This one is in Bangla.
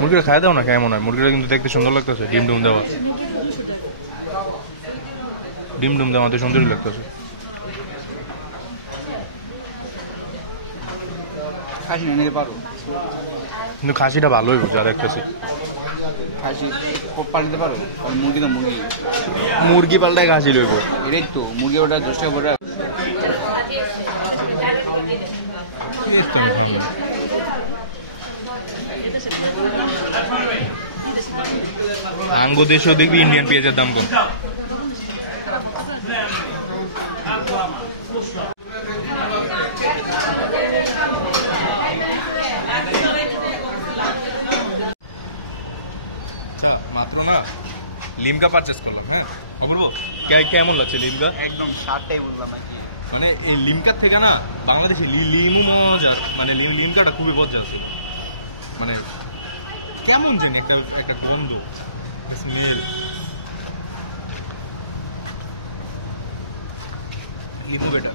মুরগিটা খাই দাও না, কেমন হয়? মুরগিটা কিন্তু দেখতে সুন্দর লাগতেছে, ডিম ডুম দেওয়া। ডিম ডুম দেওয়া সুন্দরই লাগতেছে। খাসি না নিতে পারো, কিন্তু খাসিটা ভালোই যা দেখতেছি। খাসি পাল্টাতে পারো, কারণ মুরগি তো মুরগি। মুরগি পাল্টায় খাসি লইব, এটাই তো মুরগি ওটা 10 টাকা করে। আঙ্গ দেশেও দেখবি ইন্ডিয়ান পেঁয়াজের দাম কম। মাত্র না লিমকা পারচেস করলাম। হ্যাঁ বলবো কেমন লাগছে লিমকা? একদম সারটাই বললাম নাকি, মানে এই লিমকার থেকে না বাংলাদেশে লিমু মজা, মানে লিমকাটা খুবই মজা আছে। মানে কেমন জানি একটা গন্ধ স্মেল। লিমু বেটা